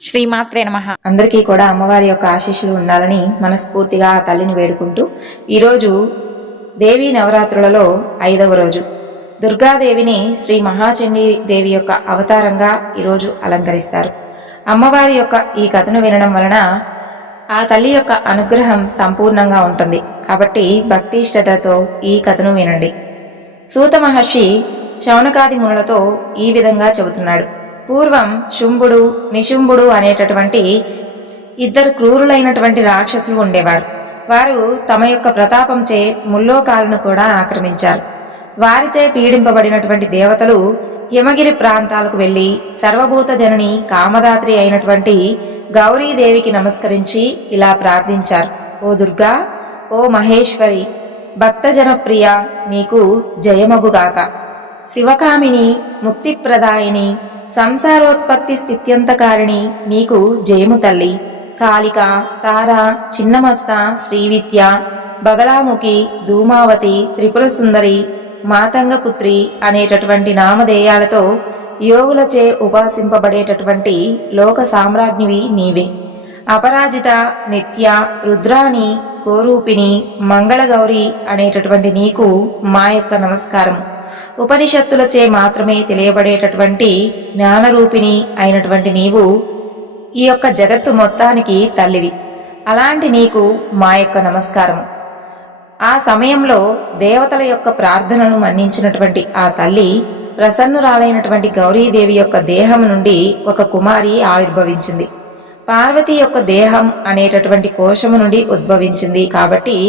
శ్రీమాత్రే నమః. అందరికీ కూడా అమ్మవారి యొక్క ఆశీస్సులు ఉండాలని మనస్ఫూర్తిగా ఆ తల్లిని వేడుకుంటూ ఈరోజు దేవీ నవరాత్రులలో 5వ రోజు దుర్గాదేవిని శ్రీ మహాచండీ దేవి యొక్క అవతారంగా ఈరోజు అలంకరిస్తారు. అమ్మవారి యొక్క ఈ కథను వినడం వలన ఆ తల్లి యొక్క అనుగ్రహం సంపూర్ణంగా ఉంటుంది. కాబట్టి భక్తి శ్రద్ధతో ఈ కథను వినండి. సూత మహర్షి శౌనకాది మునులతో ఈ విధంగా చెబుతున్నాడు. పూర్వం శుంభుడు నిశుంభుడు అనేటటువంటి ఇద్దరు క్రూరులైనటువంటి రాక్షసులు ఉండేవారు. వారు తమ యొక్క ప్రతాపంచే ముల్లోకాలను కూడా ఆక్రమించారు. వారిచే పీడింపబడినటువంటి దేవతలు హిమగిరి ప్రాంతాలకు వెళ్లి సర్వభూత జనని కామదాత్రి అయినటువంటి గౌరీదేవికి నమస్కరించి ఇలా ప్రార్థించారు. ఓ దుర్గా, ఓ మహేశ్వరి, భక్తజనప్రియ, నీకు జయమగుగాక. శివకామిని, ముక్తిప్రదాయిని, సంసారోత్పత్తి స్థిత్యంతకారిణి, నీకు జయము తల్లి. కాళిక, తార, చిన్నమస్త, శ్రీవిద్య, బగలాముఖి, ధూమావతి, త్రిపురసుందరి, మాతంగపుత్రి అనేటటువంటి నామధేయాలతో యోగులచే ఉపాసింపబడేటటువంటి లోక సామ్రాజ్ఞివి నీవే. అపరాజిత, నిత్య, రుద్రాణి, గోరూపిణి, మంగళగౌరి అనేటటువంటి నీకు మా యొక్క నమస్కారం. ఉపనిషత్తులచే మాత్రమే తెలియబడేటటువంటి జ్ఞానరూపిణి అయినటువంటి నీవు ఈ యొక్క జగత్తు మొత్తానికి తల్లివి. అలాంటి నీకు మా యొక్క నమస్కారం. ఆ సమయంలో దేవతల యొక్క ప్రార్థనను మన్నించినటువంటి ఆ తల్లి ప్రసన్నురాలైనటువంటి గౌరీదేవి యొక్క దేహం నుండి ఒక కుమారి ఆవిర్భవించింది. పార్వతి యొక్క దేహం అనేటటువంటి కోశము నుండి ఉద్భవించింది. కాబట్టి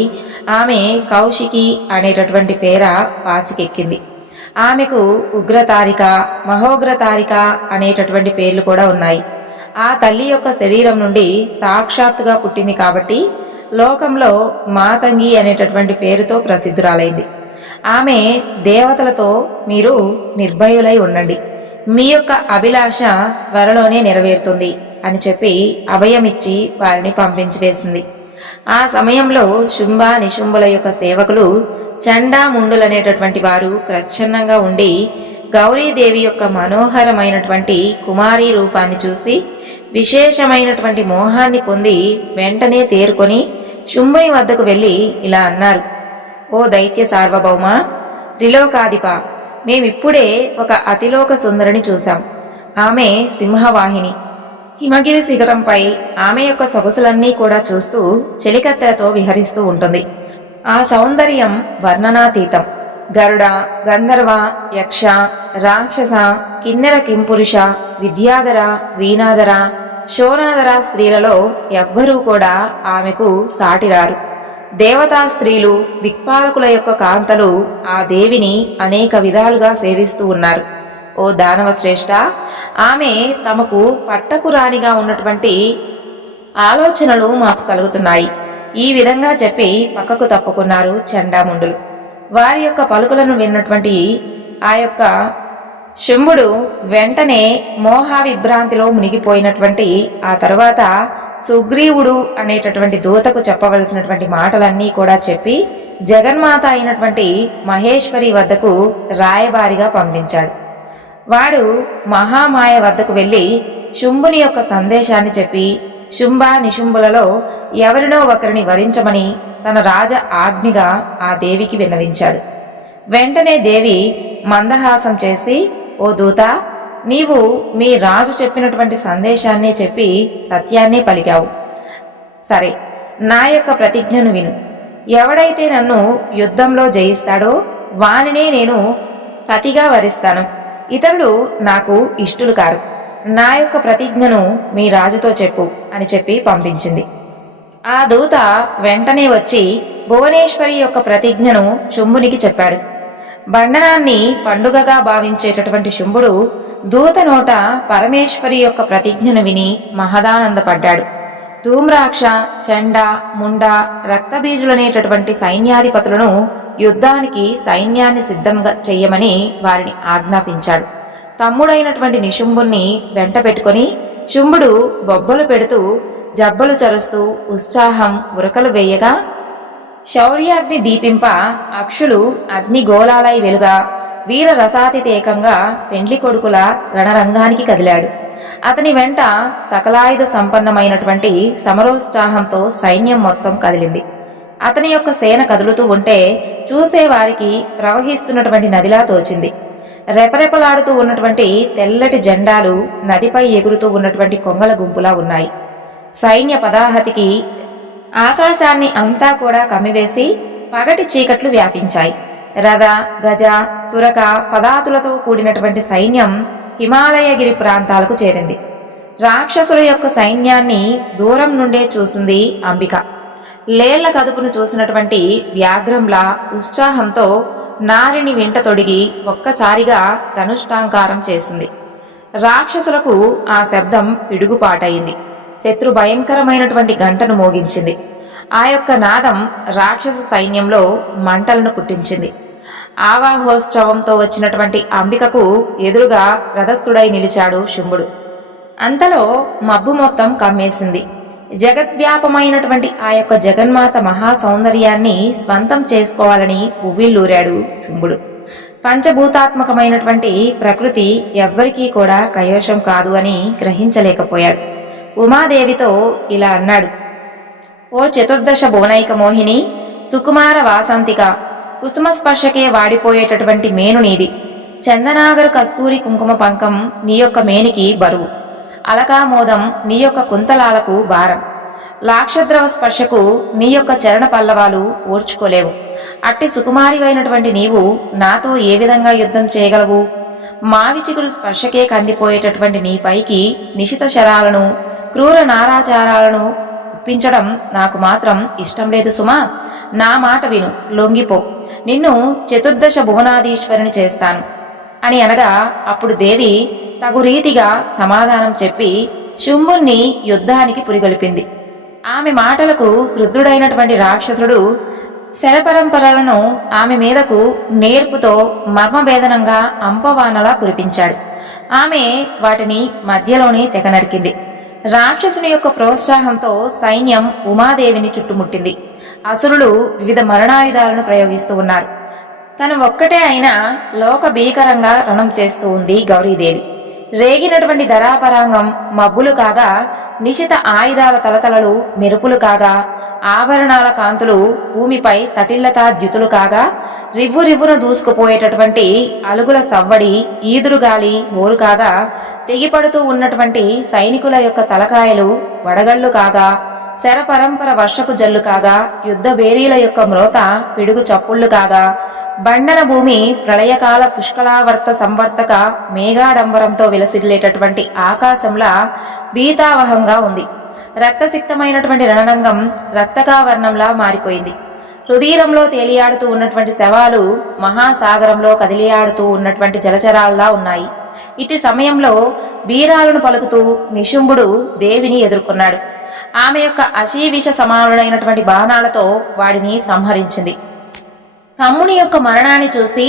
ఆమె కౌశికి అనేటటువంటి పేర వాసికెక్కింది. ఆమెకు ఉగ్రతారిక, మహోగ్రతారిక అనేటటువంటి పేర్లు కూడా ఉన్నాయి. ఆ తల్లి యొక్క శరీరం నుండి సాక్షాత్తుగా పుట్టింది కాబట్టి లోకంలో మాతంగి అనేటటువంటి పేరుతో ప్రసిద్ధురాలైంది. ఆమె దేవతలతో మీరు నిర్భయులై ఉండండి, మీ యొక్క అభిలాష త్వరలోనే నెరవేరుతుంది అని చెప్పి అభయమిచ్చి వారిని పంపించి వేసింది. ఆ సమయంలో శుంభ నిశుంభుల యొక్క సేవకులు చండాముండులనేటటువంటి వారు ప్రచ్ఛన్నంగా ఉండి గౌరీదేవి యొక్క మనోహరమైనటువంటి కుమారీ రూపాన్ని చూసి విశేషమైనటువంటి మోహాన్ని పొంది వెంటనే తేరుకొని శుంభుని వద్దకు వెళ్ళి ఇలా అన్నారు. ఓ దైత్య సార్వభౌమ, త్రిలోకాధిప, మేమిప్పుడే ఒక అతిలోక సుందరిని చూశాం. ఆమె సింహవాహిని. హిమగిరి శిఖరంపై ఆమె యొక్క సొగసులన్నీ కూడా చూస్తూ చెలికత్తెలతో విహరిస్తూ ఉంటుంది. ఆ సౌందర్యం వర్ణనాతీతం. గరుడ, గంధర్వ, యక్ష, రాక్షస, కిన్నెర, కింపురుష, విద్యాధర, వీణాధర, శోణాధర స్త్రీలలో ఎవ్వరూ కూడా ఆమెకు సాటిరారు. దేవతా స్త్రీలు, దిక్పాలకుల యొక్క కాంతలు ఆ దేవిని అనేక విధాలుగా సేవిస్తూ ఉన్నారు. ఓ దానవ శ్రేష్ఠ, ఆమె తమకు పట్టపు రాణిగా ఉన్నటువంటి ఆలోచనలు మాకు కలుగుతున్నాయి. ఈ విధంగా చెప్పి పక్కకు తప్పుకున్నారు చండాముండులు. వారి యొక్క పలుకులను విన్నటువంటి ఆ యొక్క శుంభుడు వెంటనే మోహావిభ్రాంతిలో మునిగిపోయినటువంటి ఆ తరువాత సుగ్రీవుడు అనేటటువంటి దూతకు చెప్పవలసినటువంటి మాటలన్నీ కూడా చెప్పి జగన్మాత అయినటువంటి మహేశ్వరి వద్దకు రాయబారిగా పంపించాడు. వాడు మహామాయ వద్దకు వెళ్ళి శుంభుని యొక్క సందేశాన్ని చెప్పి శుంభ నిశుంభులలో ఎవరినో ఒకరిని వరించమని తన రాజ ఆజ్ఞగా ఆ దేవికి విన్నవించాడు. వెంటనే దేవి మందహాసం చేసి, ఓ దూత, నీవు మీ రాజు చెప్పినటువంటి సందేశాన్ని చెప్పి సత్యాన్ని పలికావు. సరే, నా యొక్క ప్రతిజ్ఞను విను. ఎవడైతే నన్ను యుద్ధంలో జయిస్తాడో వానినే నేను పతిగా వరిస్తాను. ఇతరులు నాకు ఇష్టులు కారు. నా యొక్క ప్రతిజ్ఞను మీ రాజుతో చెప్పు అని చెప్పి పంపించింది. ఆ దూత వెంటనే వచ్చి భువనేశ్వరి యొక్క ప్రతిజ్ఞను శుంభునికి చెప్పాడు. బండనాన్ని పండుగగా భావించేటటువంటి శుంభుడు దూత నోట పరమేశ్వరి యొక్క ప్రతిజ్ఞను విని మహదానందపడ్డాడు. ధూమ్రాక్ష, చండ, ముండ, రక్తబీజులనేటటువంటి సైన్యాధిపతులను యుద్ధానికి సైన్యాన్ని సిద్ధంగా చెయ్యమని వారిని ఆజ్ఞాపించాడు. తమ్ముడైనటువంటి నిశుంభుణ్ణి వెంట పెట్టుకుని శుంభుడు బొబ్బలు పెడుతూ జబ్బలు చరుస్తూ ఉత్సాహం ఉరకలు వేయగా శౌర్యాగ్ని దీపింప అక్షులు అగ్నిగోళాలై వెలుగా వీర రసాతితేకంగా పెండ్లి కొడుకుల రణరంగానికి కదిలాడు. అతని వెంట సకలాయుధ సంపన్నమైనటువంటి సమరోత్సాహంతో సైన్యం మొత్తం కదిలింది. అతని యొక్క సేన కదులుతూ ఉంటే చూసేవారికి ప్రవహిస్తున్నటువంటి నదిలా తోచింది. రెపరెపలాడుతూ ఉన్నటువంటి తెల్లటి జెండాలు నదిపై ఎగురుతూ ఉన్నటువంటి కొంగల గుంపులా ఉన్నాయి. సైన్య పదాహతికి ఆకాశాన్ని అంతా కూడా కమ్మివేసి పగటి చీకట్లు వ్యాపించాయి. రథ, గజ, తురక పదాతులతో కూడినటువంటి సైన్యం హిమాలయగిరి ప్రాంతాలకు చేరింది. రాక్షసుల యొక్క సైన్యాన్ని దూరం నుండే చూసింది అంబిక. లేళ్ల కదుపును చూసినటువంటి వ్యాఘ్రంలా ఉత్సాహంతో నారిని వెంట తొడిగి ఒక్కసారిగా ధనుష్టాంకారం చేసింది. రాక్షసులకు ఆ శబ్దం పిడుగుపాటయింది. శత్రు భయంకరమైనటువంటి గంటను మోగించింది. ఆ యొక్క నాదం రాక్షస సైన్యంలో మంటలను పుట్టించింది. ఆవాహోత్సవంతో వచ్చినటువంటి అంబికకు ఎదురుగా రథస్థుడై నిలిచాడు శుంభుడు. అంతలో మబ్బు మొత్తం కమ్మేసింది. జగద్వ్యాపమైనటువంటి ఆ యొక్క జగన్మాత మహాసౌందర్యాన్ని స్వంతం చేసుకోవాలని ఉవ్విళ్ళూరాడు శుంభుడు. పంచభూతాత్మకమైనటువంటి ప్రకృతి ఎవ్వరికీ కూడా కైవశం కాదు అని గ్రహించలేకపోయాడు. ఉమాదేవితో ఇలా అన్నాడు: ఓ చతుర్దశ భువనైక మోహిని, సుకుమార వాసంతిక, కుసుమస్పర్శకే వాడిపోయేటటువంటి మేను నీది. చందనాగరు కస్తూరి కుంకుమ పంకం నీ యొక్క మేనికి బరువు. అలకామోదం నీ యొక్క కుంతలాలకు భారం. లాక్షద్రవ స్పర్శకు నీ యొక్క చరణ పల్లవాలు ఓర్చుకోలేవు. అట్టి సుకుమారివైనటువంటి నీవు నాతో ఏ విధంగా యుద్ధం చేయగలవు? మావి చిగురు స్పర్శకే కందిపోయేటటువంటి నీపైకి నిశిత శరాలను, క్రూర నారాచారాలను గుప్పించడం నాకు మాత్రం ఇష్టం లేదు సుమా. నా మాట విను, లొంగిపో. నిన్ను చతుర్దశ భువనాధీశ్వరిని చేస్తాను అని అనగా అప్పుడు దేవి తగు రీతిగా సమాధానం చెప్పి శుంభుణ్ణి యుద్ధానికి పురిగొల్పింది. ఆమె మాటలకు క్రుద్ధుడైనటువంటి రాక్షసుడు శరపరంపరలను ఆమె మీదకు నేర్పుతో మర్మభేదనంగా అంపవానలా కురిపించాడు. ఆమె వాటిని మధ్యలోనే తెగనరికింది. రాక్షసుని యొక్క ప్రోత్సాహంతో సైన్యం ఉమాదేవిని చుట్టుముట్టింది. అసురులు వివిధ మరణాయుధాలను ప్రయోగిస్తూ ఉన్నారు. తను ఒక్కటే అయినా లోక భీకరంగా రణం చేస్తూ ఉంది గౌరీదేవి. రేగినటువంటి ధరాపరాంగం మబ్బులు కాగా, నిశిత ఆయుధాల తలతలలు మెరుపులు కాగా, ఆభరణాల కాంతులు భూమిపై తటిల్లతా ద్యుతులు కాగా, రివ్వు రివ్వున దూసుకుపోయేటటువంటి అలుగుల సవ్వడి ఈదురుగాలి హోరు కాగా, తెగిపడుతూ ఉన్నటువంటి సైనికుల యొక్క తలకాయలు వడగళ్లు కాగా, శరపరంపర వర్షపు జల్లు కాగా, యుద్ధ బేరీల యొక్క మ్రోత పిడుగు చప్పుళ్లు కాగా, బండన భూమి ప్రళయకాల పుష్కలావర్త సంవర్తక మేఘాడంబరంతో విలసిల్లేటటువంటి ఆకాశంలా భీతావహంగా ఉంది. రక్తసిక్తమైనటువంటి రణరంగం రక్తకావర్ణంలా మారిపోయింది. హృదయంలో తేలియాడుతూ ఉన్నటువంటి శవాలు మహాసాగరంలో కదిలియాడుతూ ఉన్నటువంటి జలచరాల్లా ఉన్నాయి. ఇటు సమయంలో బీరాలను పలుకుతూ నిశుంభుడు దేవిని ఎదుర్కొన్నాడు. ఆమె యొక్క అశీవిష సమానులైనటువంటి బాణాలతో వాడిని సంహరించింది. తమ్ముని యొక్క మరణాన్ని చూసి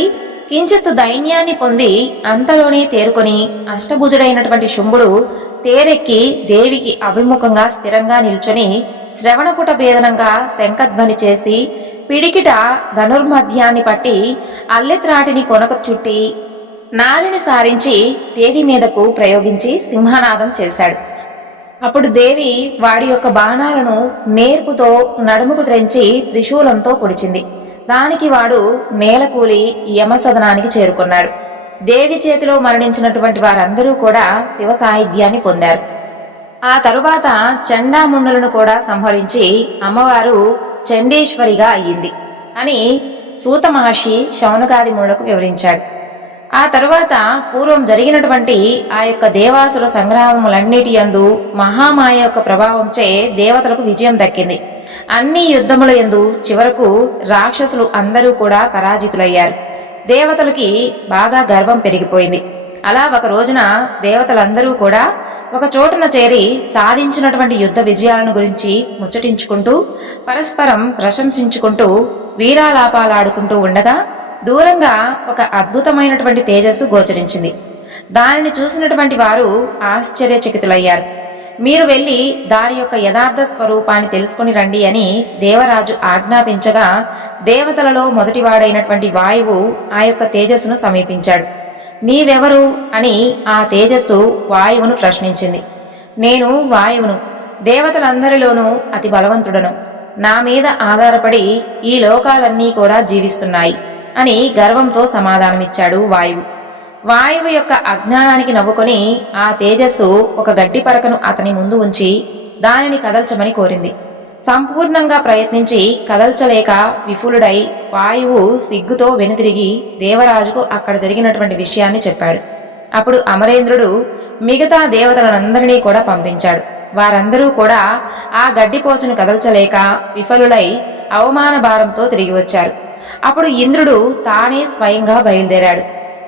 కించిత్తు దైన్యాన్ని పొంది అంతలోనే తేరుకొని అష్టభుజుడైనటువంటి శుంభుడు తేరెక్కి దేవికి అభిముఖంగా స్థిరంగా నిల్చొని శ్రవణపుట భేదనంగా శంఖధ్వని చేసి పిడికిట ధనుర్మధ్యాన్ని పట్టి అల్లెత్రాటిని కొనక చుట్టి నాలిని సారించి దేవి మీదకు ప్రయోగించి సింహనాదం చేశాడు. అప్పుడు దేవి వాడి యొక్క బాణాలను నేర్పుతో నడుముకు త్రెంచి త్రిశూలంతో పొడిచింది. దానికి వాడు నేలకూలి యమసదనానికి చేరుకున్నాడు. దేవి చేతిలో మరణించినటువంటి వారందరూ కూడా శివ సాహిత్యాన్ని పొందారు. ఆ తరువాత చండాముండులను కూడా సంహరించి అమ్మవారు చండీశ్వరిగా అయ్యింది అని సూత మహర్షి శౌనకాది మునులకు వివరించాడు. ఆ తరువాత పూర్వం జరిగినటువంటి ఆ యొక్క దేవాసుర సంగ్రామములన్నిటి యందు మహామాయ యొక్క ప్రభావంచే దేవతలకు విజయం దక్కింది. అన్ని యుద్ధముల యందు చివరకు రాక్షసులు అందరూ కూడా పరాజితులయ్యారు. దేవతలకి బాగా గర్వం పెరిగిపోయింది. అలా ఒక రోజున దేవతలందరూ కూడా ఒక చోటున చేరి సాధించినటువంటి యుద్ధ విజయాలను గురించి ముచ్చటించుకుంటూ పరస్పరం ప్రశంసించుకుంటూ వీరాలాపాలాడుకుంటూ ఉండగా దూరంగా ఒక అద్భుతమైనటువంటి తేజస్సు గోచరించింది. దానిని చూసినటువంటి వారు ఆశ్చర్యచకితులయ్యారు. మీరు వెళ్ళి దాని యొక్క యథార్థ స్వరూపాన్ని తెలుసుకుని రండి అని దేవరాజు ఆజ్ఞాపించగా దేవతలలో మొదటివాడైనటువంటి వాయువు ఆ యొక్క తేజస్సును సమీపించాడు. నీవెవరు అని ఆ తేజస్సు వాయువును ప్రశ్నించింది. నేను వాయువును, దేవతలందరిలోనూ అతి బలవంతుడను. నా మీద ఆధారపడి ఈ లోకాలన్నీ కూడా జీవిస్తున్నాయి అని గర్వంతో సమాధానమిచ్చాడు వాయువు. వాయువు యొక్క అజ్ఞానానికి నవ్వుకొని ఆ తేజస్సు ఒక గడ్డి పరకను అతని ముందు ఉంచి దానిని కదల్చమని కోరింది. సంపూర్ణంగా ప్రయత్నించి కదల్చలేక విఫులుడై వాయువు సిగ్గుతో వెనుతిరిగి దేవరాజుకు అక్కడ జరిగినటువంటి విషయాన్ని చెప్పాడు. అప్పుడు అమరేంద్రుడు మిగతా దేవతలందరినీ కూడా పంపించాడు. వారందరూ కూడా ఆ గడ్డిపోచను కదల్చలేక విఫలులై అవమాన భారంతో తిరిగి వచ్చారు. అప్పుడు ఇంద్రుడు తానే స్వయంగా బయలుదేరాడు.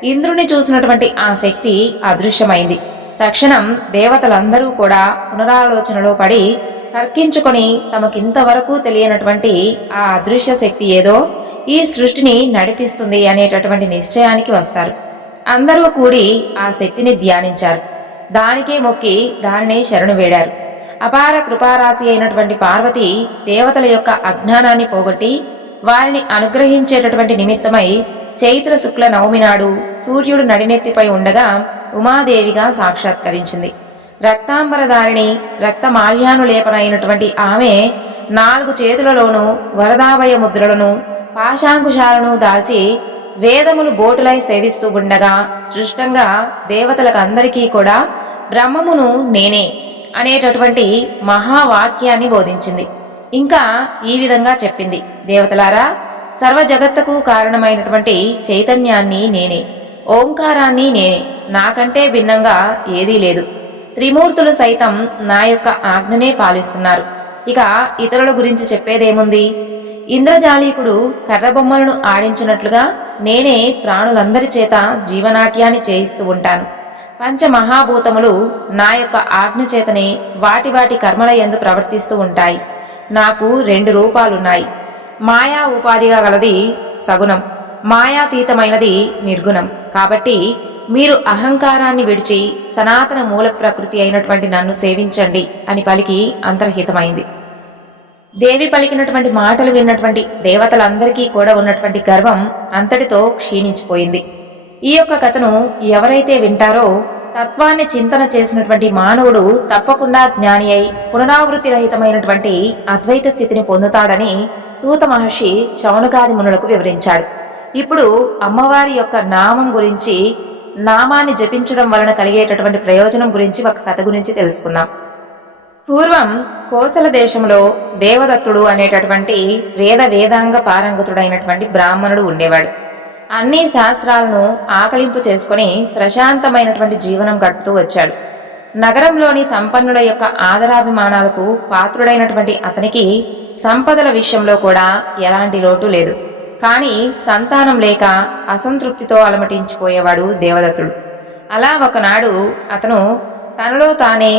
ఇంద్రుని చూసినటువంటి ఆ శక్తి అదృశ్యమైంది. తక్షణం దేవతలందరూ కూడా పునరాలోచనలో పడి తర్కించుకొని తమకింతవరకు తెలియనటువంటి ఆ అదృశ్య శక్తి ఏదో ఈ సృష్టిని నడిపిస్తుంది అనేటటువంటి నిశ్చయానికి వస్తారు. అందరూ కూడి ఆ శక్తిని ధ్యానించారు. దానికే మొక్కి దానినే శరణు వేడారు. అపార కృపారాశి అయినటువంటి పార్వతి దేవతల యొక్క అజ్ఞానాన్ని పోగొట్టి వారిని అనుగ్రహించేటటువంటి నిమిత్తమై చైత్ర శుక్ల నవమి నాడు సూర్యుడు నడినెత్తిపై ఉండగా ఉమాదేవిగా సాక్షాత్కరించింది. రక్తాంబరధారిణి రక్తమాల్యానులేపనైనటువంటి ఆమె 4 చేతులలోనూ వరదాభయ ముద్రలను పాశాంకుశాలను దాల్చి వేదములు బోటులై సేవిస్తూ ఉండగా సృష్టంగా దేవతలకందరికీ కూడా బ్రహ్మమును నేనే అనేటటువంటి మహావాక్యాన్ని బోధించింది. ఇంకా ఈ విధంగా చెప్పింది, దేవతలారా, సర్వ జగత్తుకు కారణమైనటువంటి చైతన్యాన్ని నేనే, ఓంకారాన్ని నేనే, నాకంటే భిన్నంగా ఏదీ లేదు. త్రిమూర్తులు సైతం నా యొక్క ఆజ్ఞనే పాలిస్తున్నారు. ఇక ఇతరుల గురించి చెప్పేదేముంది? ఇంద్రజాలీకుడు కర్రబొమ్మలను ఆడించినట్లుగా నేనే ప్రాణులందరి చేత జీవనాట్యాన్ని చేయిస్తూ ఉంటాను. పంచమహాభూతములు నా యొక్క ఆజ్ఞ చేతనే వాటి వాటి కర్మల యందు ప్రవర్తిస్తూ ఉంటాయి. నాకు 2 రూపాలున్నాయి. మాయా ఉపాధిగా గలది సగుణం, మాయాతీతమైనది నిర్గుణం. కాబట్టి మీరు అహంకారాన్ని విడిచి సనాతన మూల ప్రకృతి అయినటువంటి నన్ను సేవించండి అని పలికి అంతర్హితమైంది. దేవి పలికినటువంటి మాటలు విన్నటువంటి దేవతలందరికీ కూడా ఉన్నటువంటి గర్వం అంతటితో క్షీణించిపోయింది. ఈ యొక్క కథను ఎవరైతే వింటారో తత్వాన్ని చింతన చేసినటువంటి మానవుడు తప్పకుండా జ్ఞాని అయి పునరావృత్తి రహితమైనటువంటి అద్వైత స్థితిని పొందుతాడని సూత మహర్షి శౌనకాది మునులకు వివరించాడు. ఇప్పుడు అమ్మవారి యొక్క నామం గురించి, నామాన్ని జపించడం వలన కలిగేటటువంటి ప్రయోజనం గురించి ఒక కథ గురించి తెలుసుకుందాం. పూర్వం కోసల దేశంలో దేవదత్తుడు అనేటటువంటి వేదాంగ పారంగతుడైనటువంటి బ్రాహ్మణుడు ఉండేవాడు. అన్ని శాస్త్రాలను ఆకలింపు చేసుకుని ప్రశాంతమైనటువంటి జీవనం గడుపుతూ వచ్చాడు. నగరంలోని సంపన్నుల యొక్క ఆదరాభిమానాలకు పాత్రుడైనటువంటి అతనికి సంపదల విషయంలో కూడా ఎలాంటి లోటు లేదు. కానీ సంతానం లేక అసంతృప్తితో అలమటించిపోయేవాడు దేవదత్తుడు. అలా ఒకనాడు అతను తనలో తానే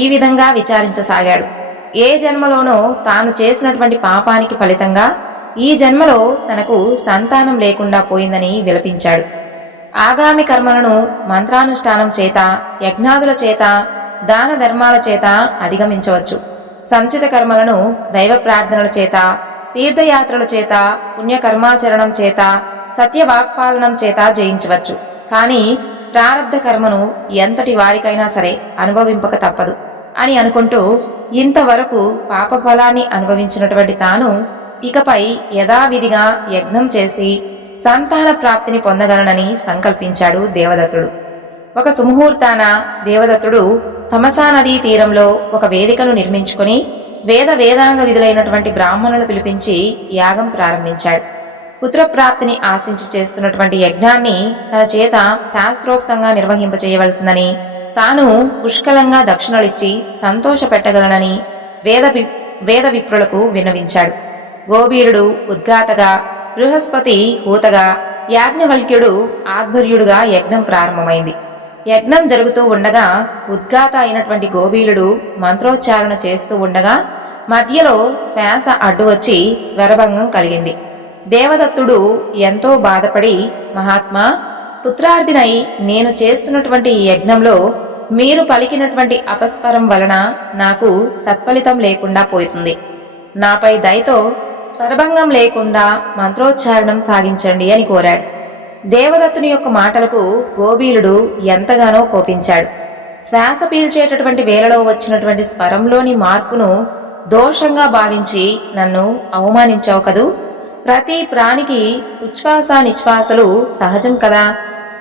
ఈ విధంగా విచారించసాగాడు. ఏ జన్మలోనో తాను చేసినటువంటి పాపానికి ఫలితంగా ఈ జన్మలో తనకు సంతానం లేకుండా పోయిందని విలపించాడు. ఆగామి కర్మలను మంత్రానుష్ఠానం చేత, యజ్ఞాదుల చేత, దాన ధర్మాల చేత అధిగమించవచ్చు. సంచిత కర్మలను దైవ ప్రార్థనల చేత, తీర్థయాత్రల చేత, పుణ్యకర్మాచరణం చేత, సత్యవాక్పాలనం చేత జయించవచ్చు. కానీ ప్రారబ్ధ కర్మను ఎంతటి వారికైనా సరే అనుభవింపక తప్పదు అని అనుకుంటూ ఇంతవరకు పాపఫలాన్ని అనుభవించినటువంటి తాను ఇకపై యథావిధిగా యజ్ఞం చేసి సంతాన ప్రాప్తిని పొందగలనని సంకల్పించాడు దేవదత్తుడు. ఒక సుముహూర్తాన దేవదత్తుడు తమసా నదీ తీరంలో ఒక వేదికను నిర్మించుకుని వేదాంగ విధులైనటువంటి బ్రాహ్మణులు పిలిపించి యాగం ప్రారంభించాడు. పుత్రప్రాప్తిని ఆశించి చేస్తున్నటువంటి యజ్ఞాన్ని తన చేత శాస్త్రోక్తంగా నిర్వహింపచేయవలసిందని, తాను పుష్కలంగా దక్షిణలిచ్చి సంతోషపెట్టగలనని వేద విప్రులకు విన్నవించాడు. గోబీరుడు ఉద్గాతగా, బృహస్పతి హూతగా, యాజ్ఞవల్క్యుడు ఆధ్వర్యుడుగా యజ్ఞం ప్రారంభమైంది. యజ్ఞం జరుగుతూ ఉండగా ఉద్గాత అయినటువంటి గోబీలుడు మంత్రోచ్చారణ చేస్తూ ఉండగా మధ్యలో శ్వాస అడ్డు వచ్చి స్వరభంగం కలిగింది. దేవదత్తుడు ఎంతో బాధపడి, మహాత్మా, పుత్రార్థినై నేను చేస్తున్నటువంటి ఈ యజ్ఞంలో మీరు పలికినటువంటి అపస్వరం వలన నాకు సత్ఫలితం లేకుండా పోతుంది. నాపై దయతో స్వరభంగం లేకుండా మంత్రోచ్చారణం సాగించండి అని కోరాడు. దేవదత్తుని యొక్క మాటలకు గోబీలుడు ఎంతగానో కోపించాడు. శ్వాస పీల్చేటటువంటి వేళలో వచ్చినటువంటి స్వరంలోని మార్పును దోషంగా భావించి నన్ను అవమానించావు కదూ. ప్రతి ప్రాణికి ఉచ్ఛ్వాస నిశ్వాసలు సహజం కదా,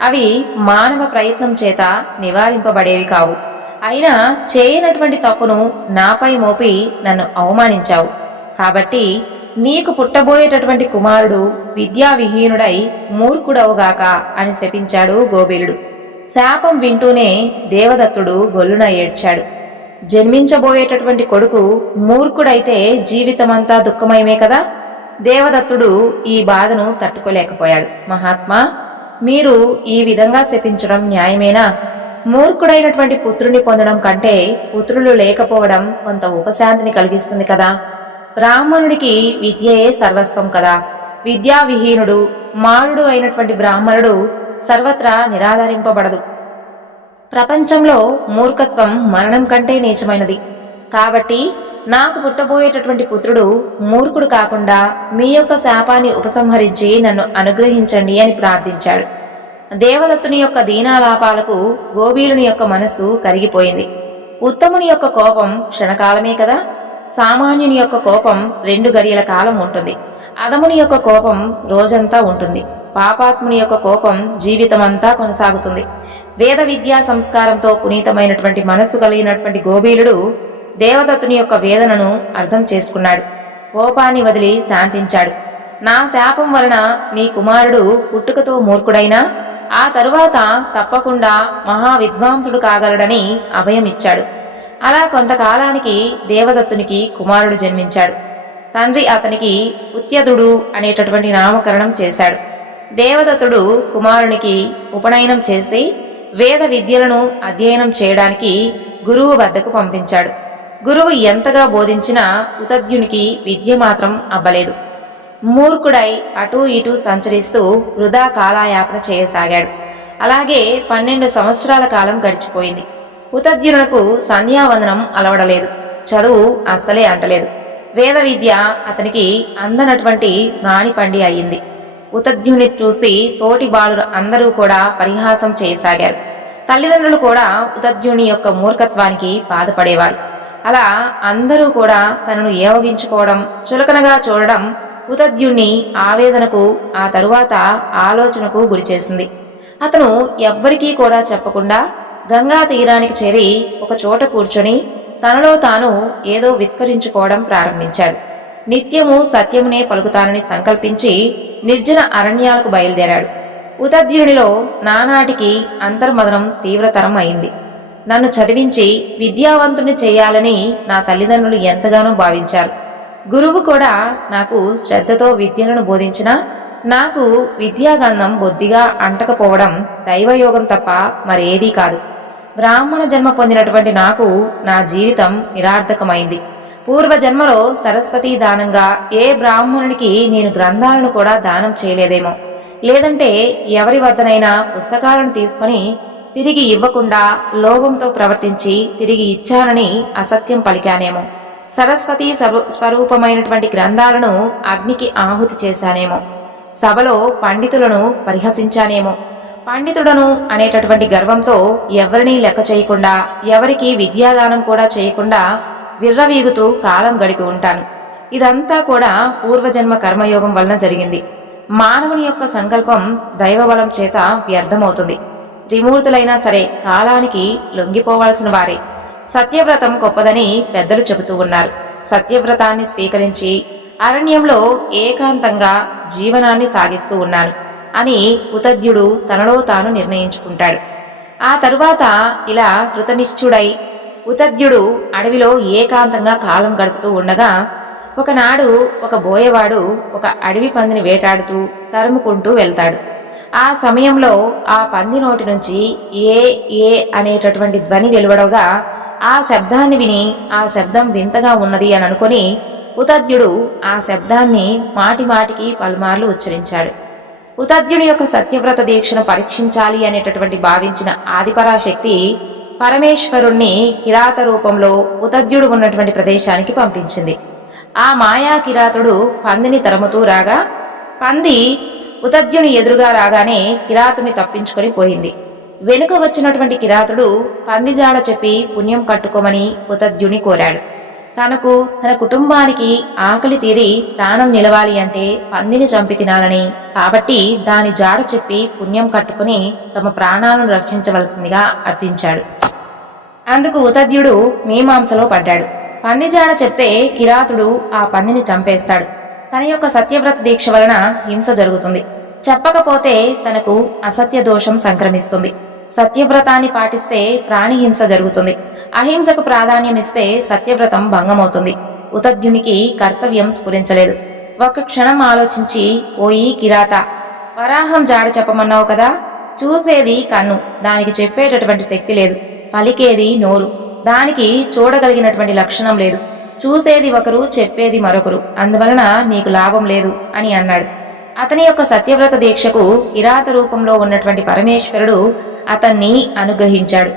అవి మానవ ప్రయత్నం చేత నివారింపబడేవి కావు. అయినా చేయనటువంటి తప్పును నాపై మోపి నన్ను అవమానించావు. కాబట్టి నీకు పుట్టబోయేటటువంటి కుమారుడు విద్యావిహీనుడై మూర్ఖుడవుగాక అని శపించాడు గోబీలుడు. శాపం వింటూనే దేవదత్తుడు గొల్లున ఏడ్చాడు. జన్మించబోయేటటువంటి కొడుకు మూర్ఖుడైతే జీవితమంతా దుఃఖమయమే కదా. దేవదత్తుడు ఈ బాధను తట్టుకోలేకపోయాడు. మహాత్మా, మీరు ఈ విధంగా శపించడం న్యాయమేనా? మూర్ఖుడైనటువంటి పుత్రుని పొందడం కంటే పుత్రులు లేకపోవడం కొంత ఉపశాంతిని కలిగిస్తుంది కదా. బ్రాహ్మణుడికి విద్యయే సర్వస్వం కదా. విద్యావిహీనుడు మారుడు అయినటువంటి బ్రాహ్మణుడు సర్వత్రా నిరాదరింపబడదు. ప్రపంచంలో మూర్ఖత్వం మరణం కంటే నీచమైనది. కాబట్టి నాకు పుట్టబోయేటటువంటి పుత్రుడు మూర్ఖుడు కాకుండా మీ యొక్క శాపాన్ని ఉపసంహరించి నన్ను అనుగ్రహించండి అని ప్రార్థించాడు. దేవదత్తుని యొక్క దీనాలాపాలకు గోబీలుని యొక్క మనస్సు కరిగిపోయింది. ఉత్తముని యొక్క కోపం క్షణకాలమే కదా. సామాన్యుని యొక్క కోపం 2 గడియల కాలం ఉంటుంది. అధముని యొక్క కోపం రోజంతా ఉంటుంది. పాపాత్ముని యొక్క కోపం జీవితమంతా కొనసాగుతుంది. వేద విద్యా సంస్కారంతో పునీతమైనటువంటి మనస్సు కలిగినటువంటి గోబీలుడు దేవదత్తుని యొక్క వేదనను అర్థం చేసుకున్నాడు. కోపాన్ని వదిలి శాంతించాడు. నా శాపం వలన నీ కుమారుడు పుట్టుకతో మూర్ఖుడైనా ఆ తరువాత తప్పకుండా మహావిద్వాంసుడు కాగలడని అభయమిచ్చాడు. అలా కొంతకాలానికి దేవదత్తునికి కుమారుడు జన్మించాడు. తండ్రి అతనికి ఉత్యదుడు అనేటటువంటి నామకరణం చేశాడు. దేవదత్తుడు కుమారునికి ఉపనయనం చేసి వేద విద్యలను అధ్యయనం చేయడానికి గురువు వద్దకు పంపించాడు. గురువు ఎంతగా బోధించినా ఉతద్యునికి విద్య మాత్రం అబ్బలేదు. మూర్ఖుడై అటూ ఇటూ సంచరిస్తూ వృధా కాలాయాపన చేయసాగాడు. అలాగే 12 సంవత్సరాల కాలం గడిచిపోయింది. ఉతద్యునకు సంధ్యావందనం అలవడలేదు. చదువు అస్సలే అంటలేదు. వేద విద్య అతనికి అందనటువంటి రాణిపండి అయింది. ఉతద్యుని చూసి తోటి బాలురు అందరూ కూడా పరిహాసం చేయసాగారు. తల్లిదండ్రులు కూడా ఉతద్యుని యొక్క మూర్ఖత్వానికి బాధపడేవారు. అలా అందరూ కూడా తనను ఏవగించుకోవడం, చులకనగా చూడడం ఉతద్యుణ్ణి ఆవేదనకు, ఆ తరువాత ఆలోచనకు గురిచేసింది. అతను ఎవ్వరికీ కూడా చెప్పకుండా గంగా తీరానికి చేరి ఒక చోట కూర్చొని తనలో తాను ఏదో విత్కరించుకోవడం ప్రారంభించాడు. నిత్యము సత్యమునే పలుకుతానని సంకల్పించి నిర్జన అరణ్యాలకు బయలుదేరాడు. ఉతద్యునిలో నానాటికి అంతర్మదనం తీవ్రతరం అయింది. నన్ను చదివించి విద్యావంతుని చేయాలని నా తల్లిదండ్రులు ఎంతగానో భావించారు. గురువు కూడా నాకు శ్రద్ధతో విద్యలను బోధించినా నాకు విద్యాగంధం బొద్దిగా అంటకపోవడం దైవయోగం తప్ప మరేదీ కాదు. బ్రాహ్మణ జన్మ పొందినటువంటి నాకు నా జీవితం నిరార్థకమైంది. పూర్వజన్మలో సరస్వతీ దానంగా ఏ బ్రాహ్మణునికి నేను గ్రంథాలను కూడా దానం చేయలేదేమో, లేదంటే ఎవరి వద్దనైనా పుస్తకాలను తీసుకుని తిరిగి ఇవ్వకుండా లోభంతో ప్రవర్తించి తిరిగి ఇచ్చానని అసత్యం పలికానేమో, సరస్వతీ స్వరూపమైనటువంటి గ్రంథాలను అగ్నికి ఆహుతి చేశానేమో, సభలో పండితులను పరిహసించానేమో, పండితుడను అనేటటువంటి గర్వంతో ఎవరినీ లెక్క చేయకుండా, ఎవరికి విద్యాదానం కూడా చేయకుండా విర్రవీగుతూ కాలం గడిపి ఉంటాను. ఇదంతా కూడా పూర్వజన్మ కర్మయోగం వలన జరిగింది. మానవుని యొక్క సంకల్పం దైవబలం చేత వ్యర్థమవుతుంది. త్రిమూర్తులైనా సరే కాలానికి లొంగిపోవాల్సిన వారే. సత్యవ్రతం గొప్పదని పెద్దలు చెబుతూ ఉన్నారు. సత్యవ్రతాన్ని స్వీకరించి అరణ్యంలో ఏకాంతంగా జీవనాన్ని సాగిస్తూ ఉన్నాను అని ఉతద్యుడు తనలో తాను నిర్ణయించుకుంటాడు. ఆ తరువాత ఇలా కృతనిశ్చుడై ఉతద్యుడు అడవిలో ఏకాంతంగా కాలం గడుపుతూ ఉండగా ఒకనాడు ఒక బోయవాడు ఒక అడవి పందిని వేటాడుతూ తరుముకుంటూ వెళ్తాడు. ఆ సమయంలో ఆ పంది నోటి నుంచి ఏ ఏ అనేటటువంటి ధ్వని వెలువడగా ఆ శబ్దాన్ని విని ఆ శబ్దం వింతగా ఉన్నది అని అనుకుని ఉతద్యుడు ఆ శబ్దాన్ని మాటి మాటికి పలుమార్లు ఉచ్చరించాడు. ఉతద్యుని యొక్క సత్యవ్రత దీక్షను పరీక్షించాలి అనేటటువంటి భావించిన ఆదిపరాశక్తి పరమేశ్వరుణ్ణి కిరాత రూపంలో ఉతద్యుడు ఉన్నటువంటి ప్రదేశానికి పంపించింది. ఆ మాయా కిరాతుడు పందిని తరుముతూ రాగా పంది ఉతద్యుని ఎదురుగా రాగానే కిరాతుని తప్పించుకొని పోయింది. వెనుక వచ్చినటువంటి కిరాతుడు పందిజాడ చెప్పి పుణ్యం కట్టుకోమని ఉతద్యుని కోరాడు. తనకు తన కుటుంబానికి ఆకలి తీరి ప్రాణం నిలవాలి అంటే పందిని చంపి తినాలని, కాబట్టి దాని జాడ చెప్పి పుణ్యం కట్టుకుని తమ ప్రాణాలను రక్షించవలసిందిగా అర్థించాడు. అందుకు ఉతద్యుడు మీమాంసలో పడ్డాడు. పంది జాడ చెప్తే కిరాతుడు ఆ పందిని చంపేస్తాడు. తన యొక్క సత్యవ్రత దీక్ష వలన హింస జరుగుతుంది. చెప్పకపోతే తనకు అసత్య దోషం సంక్రమిస్తుంది. సత్యవ్రతాన్ని పాటిస్తే ప్రాణిహింస జరుగుతుంది. అహింసకు ప్రాధాన్యం ఇస్తే సత్యవ్రతం భంగమవుతుంది. ఉతద్యునికి కర్తవ్యం స్ఫురించలేదు. ఒక్క క్షణం ఆలోచించి, ఓయి కిరాత, వరాహం జాడ చెప్పమన్నావు కదా, చూసేది కన్ను, దానికి చెప్పేటటువంటి శక్తి లేదు. పలికేది నోరు, దానికి చూడగలిగినటువంటి లక్షణం లేదు. చూసేది ఒకరు, చెప్పేది మరొకరు, అందువలన నీకు లాభం లేదు అని అన్నాడు. అతని యొక్క సత్యవ్రత దీక్షకు కిరాత రూపంలో ఉన్నటువంటి పరమేశ్వరుడు అతన్ని అనుగ్రహించాడు.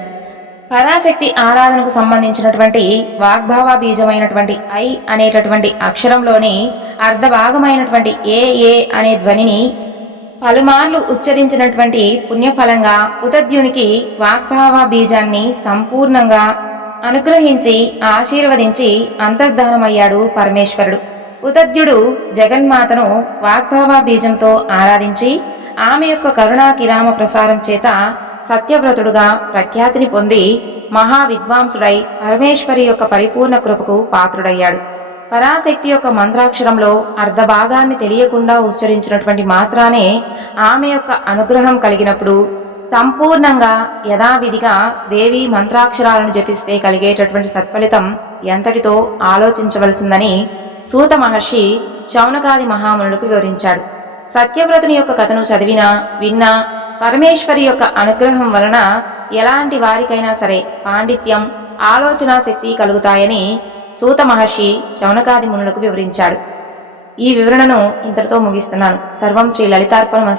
పరాశక్తి ఆరాధనకు సంబంధించినటువంటి వాగ్భావ బీజమైనటువంటి ఐ అనేటటువంటి అక్షరంలోని అర్ధభాగమైనటువంటి ఏ అనే ధ్వనిని పలుమార్లు ఉచ్చరించినటువంటి పుణ్యఫలంగా ఉతద్యునికి వాగ్భావ బీజాన్ని సంపూర్ణంగా అనుగ్రహించి ఆశీర్వదించి అంతర్ధానమయ్యాడు పరమేశ్వరుడు. ఉతద్యుడు జగన్మాతను వాగ్భావ బీజంతో ఆరాధించి ఆమె యొక్క కరుణా కిరామ ప్రసారం చేత సత్యవ్రతుడుగా ప్రఖ్యాతిని పొంది మహావిద్వాంసుడై పరమేశ్వరి యొక్క పరిపూర్ణ కృపకు పాత్రుడయ్యాడు. పరాశక్తి యొక్క మంత్రాక్షరంలో అర్ధభాగాన్ని తెలియకుండా ఉచ్చరించినటువంటి మాత్రానే ఆమె యొక్క అనుగ్రహం కలిగినప్పుడు సంపూర్ణంగా యథావిధిగా దేవి మంత్రాక్షరాలను జపిస్తే కలిగేటటువంటి సత్ఫలితం ఎంతటితో ఆలోచించవలసిందని సూత మహర్షి శౌనకాది మహామునులకు వివరించాడు. సత్యవ్రతుని యొక్క కథను చదివినా విన్నా పరమేశ్వరి యొక్క అనుగ్రహం వలన ఎలాంటి వారికైనా సరే పాండిత్యం, ఆలోచనా శక్తి కలుగుతాయని సూత మహర్షి శౌనకాది మునులకు వివరించాడు. ఈ వివరణను ఇంతటితో ముగిస్తున్నాను. సర్వం శ్రీ లలితార్పణమస్తు.